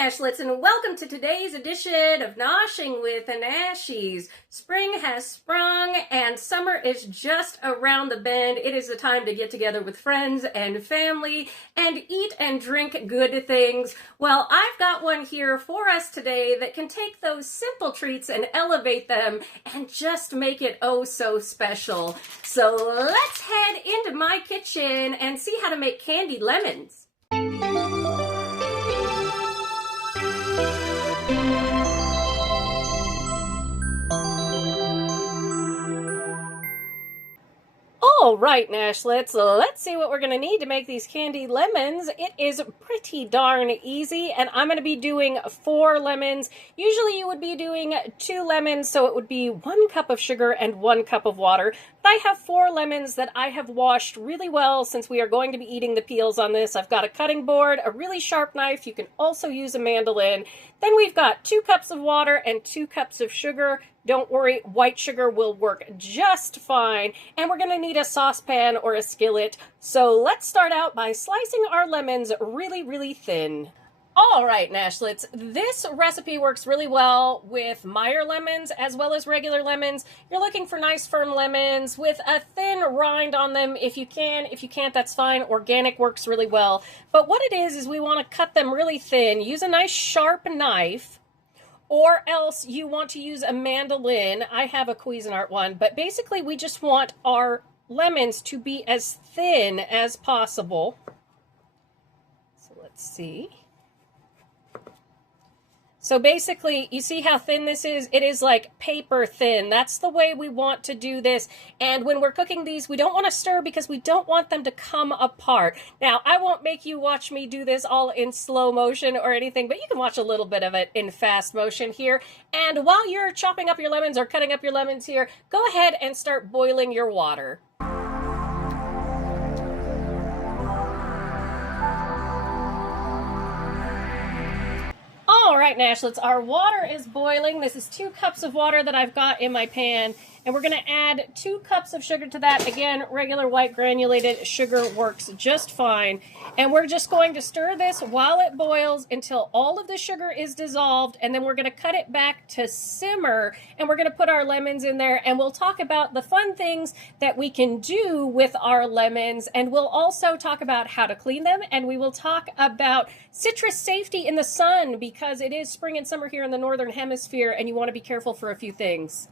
Nashlets, and welcome to today's edition of Noshing with the Nashies. Spring has sprung and summer is just around the bend. It is the time to get together with friends and family and eat and drink good things. Well, I've got one here for us today that can take those simple treats and elevate them and just make it oh so special. So let's head into my kitchen and see how to make candied lemons. All right, Nashlets, let's see what we're going to need to make these candied lemons. It is pretty darn easy, and I'm going to be doing 4 lemons. Usually you would be doing 2 lemons, so it would be 1 cup of sugar and 1 cup of water. But I have 4 lemons that I have washed really well since we are going to be eating the peels on this. I've got a cutting board, a really sharp knife. You can also use a mandolin. Then we've got 2 cups of water and 2 cups of sugar. Don't worry, white sugar will work just fine. And we're going to need a saucepan or a skillet. So let's start out by slicing our lemons really, really thin. All right, Nashlets, this recipe works really well with Meyer lemons as well as regular lemons. You're looking for nice firm lemons with a thin rind on them if you can. If you can't, that's fine. Organic works really well. But what it is we want to cut them really thin. Use a nice sharp knife. Or else you want to use a mandolin. I have a Cuisinart one, but basically we just want our lemons to be as thin as possible. So let's see. So basically, you see how thin this is? It is like paper thin. That's the way we want to do this. And when we're cooking these, we don't want to stir because we don't want them to come apart. Now, I won't make you watch me do this all in slow motion or anything, but you can watch a little bit of it in fast motion here. And while you're chopping up your lemons or cutting up your lemons here, go ahead and start boiling your water. All right, Nashlets, our water is boiling. This is 2 cups of water that I've got in my pan, and we're going to add 2 cups of sugar to that. Again, regular white granulated sugar works just fine. And we're just going to stir this while it boils until all of the sugar is dissolved, and then we're going to cut it back to simmer, and we're going to put our lemons in there, and we'll talk about the fun things that we can do with our lemons, and we'll also talk about how to clean them, and we will talk about citrus safety in the sun because it is spring and summer here in the northern hemisphere, and you want to be careful for a few things.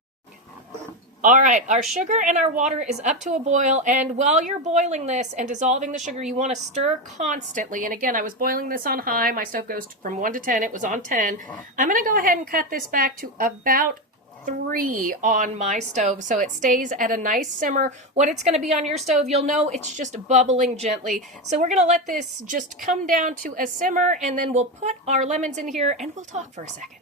All right, our sugar and our water is up to a boil, and while you're boiling this and dissolving the sugar, you want to stir constantly. And again, I was boiling this on high. My stove goes from 1 to 10. It was on 10. I'm going to go ahead and cut this back to about 3 on my stove so it stays at a nice simmer. What it's going to be on your stove, you'll know it's just bubbling gently. So we're going to let this just come down to a simmer, and then we'll put our lemons in here and we'll talk for a second.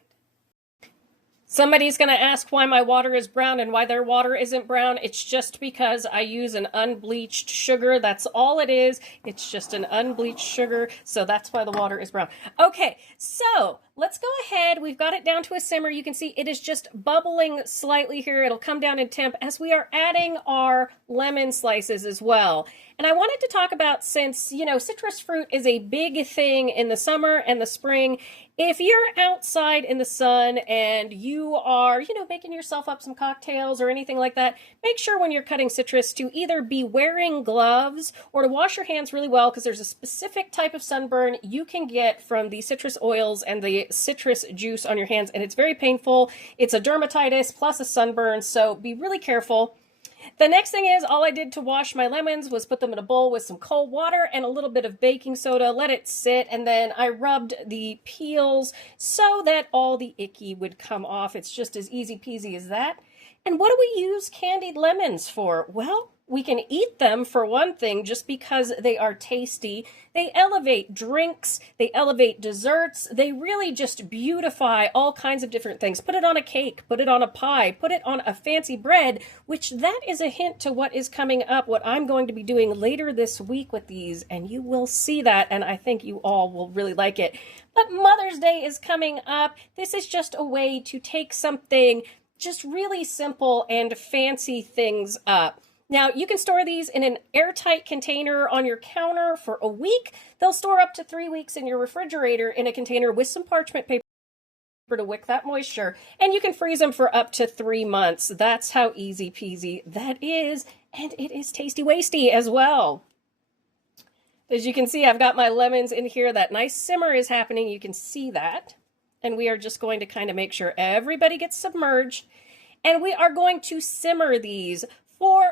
Somebody's going to ask why my water is brown and why their water isn't brown. It's just because I use an unbleached sugar. That's all it is. It's just an unbleached sugar, so that's why the water is brown. Okay, so let's go ahead. We've got it down to a simmer. You can see it is just bubbling slightly here. It'll come down in temp as we are adding our lemon slices as well. And I wanted to talk about, since, you know, citrus fruit is a big thing in the summer and the spring, if you're outside in the sun and you are, you know, making yourself up some cocktails or anything like that, make sure when you're cutting citrus to either be wearing gloves or to wash your hands really well, because there's a specific type of sunburn you can get from the citrus oils and the citrus juice on your hands, and it's very painful. It's a dermatitis plus a sunburn, so be really careful. The next thing is, all I did to wash my lemons was put them in a bowl with some cold water and a little bit of baking soda, let it sit, and then I rubbed the peels so that all the icky would come off. It's just as easy peasy as that. And what do we use candied lemons for? Well, we can eat them, for one thing, just because they are tasty. They elevate drinks, they elevate desserts, they really just beautify all kinds of different things. Put it on a cake, put it on a pie, put it on a fancy bread, which that is a hint to what is coming up, what I'm going to be doing later this week with these, and you will see that, and I think you all will really like it. But Mother's Day is coming up. This is just a way to take something just really simple and fancy things up. Now, you can store these in an airtight container on your counter for a week. They'll store up to 3 weeks in your refrigerator in a container with some parchment paper to wick that moisture, and you can freeze them for up to 3 months. That's how easy peasy that is, and it is tasty wasty as well. As you can see, I've got my lemons in here. That nice simmer is happening. You can see that. And we are just going to kind of make sure everybody gets submerged. And we are going to simmer these for,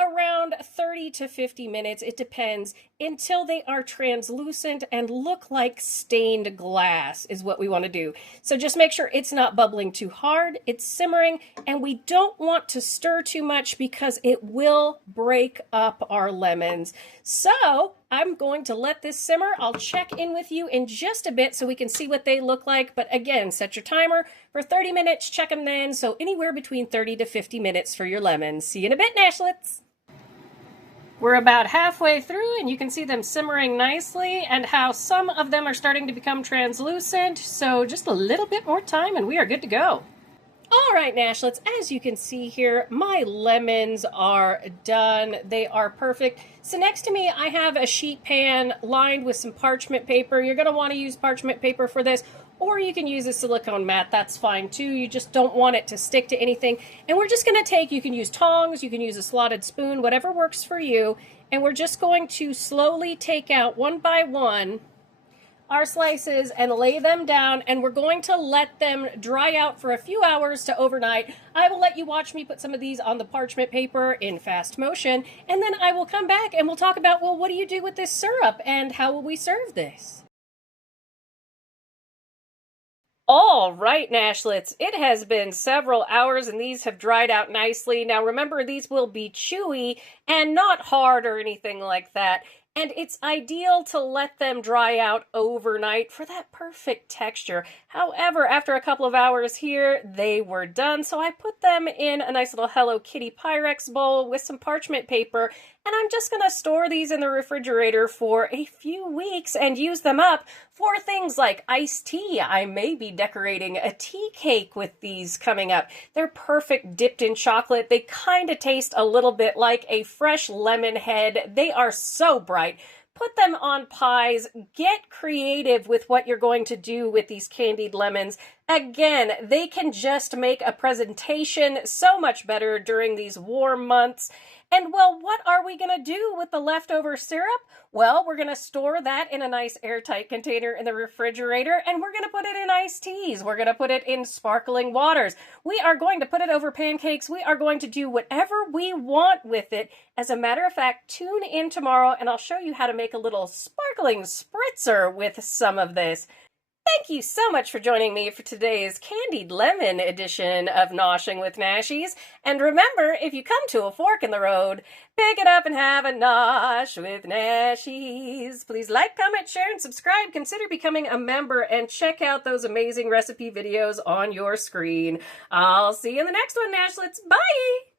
around 30 to 50 minutes. It depends, until they are translucent and look like stained glass is what we want to do. So just make sure it's not bubbling too hard. It's simmering, and we don't want to stir too much because it will break up our lemons. So I'm going to let this simmer. I'll check in with you in just a bit so we can see what they look like. But again, set your timer for 30 minutes, check them then. So anywhere between 30 to 50 minutes for your lemons. See you in a bit, Nashlets. We're about halfway through, and you can see them simmering nicely and how some of them are starting to become translucent. So just a little bit more time and we are good to go. All right, Nashlets, as you can see here, my lemons are done. They are perfect. So next to me, I have a sheet pan lined with some parchment paper. You're going to want to use parchment paper for this, or you can use a silicone mat. That's fine too. You just don't want it to stick to anything. And we're just going to take, you can use tongs, you can use a slotted spoon, whatever works for you. And we're just going to slowly take out one by one our slices and lay them down, and we're going to let them dry out for a few hours to overnight. I will let you watch me put some of these on the parchment paper in fast motion, and then I will come back and we'll talk about, well, what do you do with this syrup and how will we serve this? All right, Nashlets, it has been several hours and these have dried out nicely. Now remember, these will be chewy and not hard or anything like that. And it's ideal to let them dry out overnight for that perfect texture. However, after a couple of hours here, they were done. So I put them in a nice little Hello Kitty Pyrex bowl with some parchment paper. And I'm just going to store these in the refrigerator for a few weeks and use them up for things like iced tea. I may be decorating a tea cake with these coming up. They're perfect dipped in chocolate. They kind of taste a little bit like a fresh lemon head. They are so bright. Put them on pies. Get creative with what you're going to do with these candied lemons. Again, they can just make a presentation so much better during these warm months. And well, what are we going to do with the leftover syrup? Well, we're going to store that in a nice airtight container in the refrigerator, and we're going to put it in iced teas. We're going to put it in sparkling waters. We are going to put it over pancakes. We are going to do whatever we want with it. As a matter of fact, tune in tomorrow and I'll show you how to make a little sparkling spritzer with some of this. Thank you so much for joining me for today's Candied Lemon edition of Noshing with Nashies. And remember, if you come to a fork in the road, pick it up and have a nosh with Nashies. Please like, comment, share, and subscribe. Consider becoming a member and check out those amazing recipe videos on your screen. I'll see you in the next one, Nashlets. Bye!